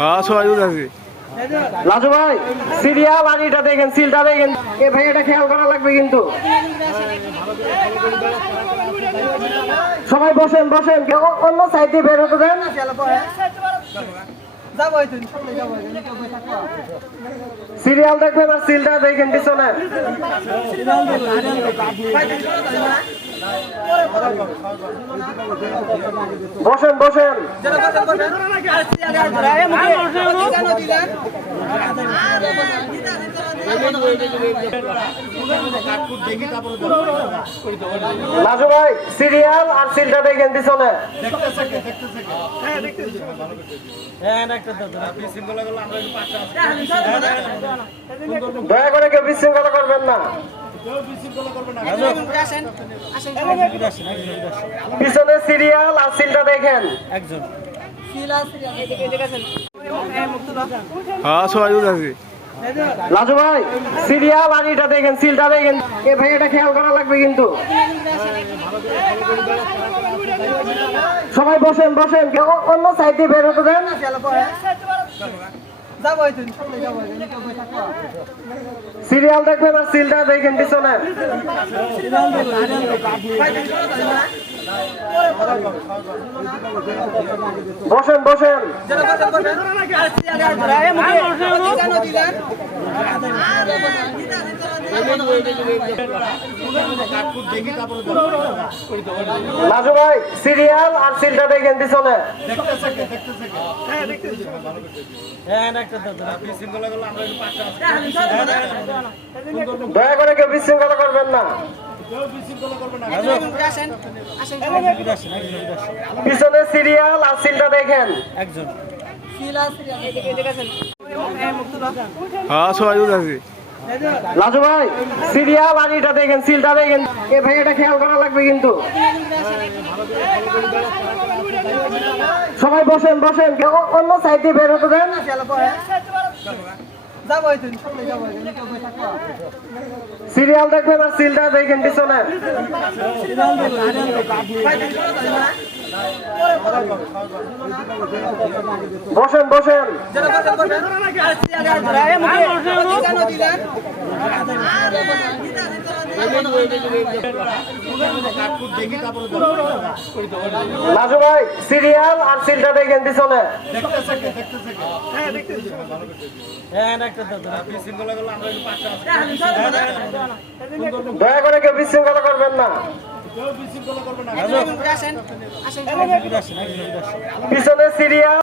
হ্যাঁ সবাই বুঝাচ্ছি। লাজু ভাই সিরিয়াল আর এটা দেখেন, সিলটা দেখেন, এ ভাই এটা খেয়াল করা লাগবে কিন্তু। সবাই বসেন বসেন, অন্য সাইড দিয়ে বের হতে দেন। সিরিয়াল দেখবেন আর সিলটা দেখেন পিছনে। বসেন বসেন। লাজু ভাই সিরিয়াল আর সিলটা দেখেন পিছনে। দয়া করে কেউ বিশৃঙ্খলা করবেন না। পিছনে সিরিয়াল আর সিলটা দেখেন। হ্যাঁ সবাই বুঝাচ্ছি। লাজু ভাই সিরিয়াল আর এটা দেখেন, সিলটা দেখেন, এ ভাই এটা খেয়াল করা লাগবে কিন্তু। সবাই বসেন বসেন, অন্য সাইড দিয়ে বের হতে দেন। সিরিয়াল দেখবেন আর সিলটা দেখেন পিছনে। বসেন বসেন। লাজু ভাই সিরিয়াল আর সিলটা দেখেন পিছনে। দয়া করে কেউ বিশৃঙ্খলা করবেন না। পিছনে সিরিয়াল আর সিলটা দেখেন। হ্যাঁ সবাই বুঝাচ্ছি। লাজু ভাই সিরিয়াল আর এটা দেখেন, সিলটা দেখেন, এ ভাই এটা খেয়াল করা লাগবে কিন্তু। সবাই বসেন বসেন, অন্য সাইড দিয়ে বের হতে দেন। সিরিয়াল দেখবেন আর সিলটা দেখেন পিছনে। বসেন বসেন। লাজু ভাই সিরিয়াল আর সিলটা দেখেন পিছনে। দয়া করে কেউ বিশৃঙ্খলা করবেন না। পিছনে সিরিয়াল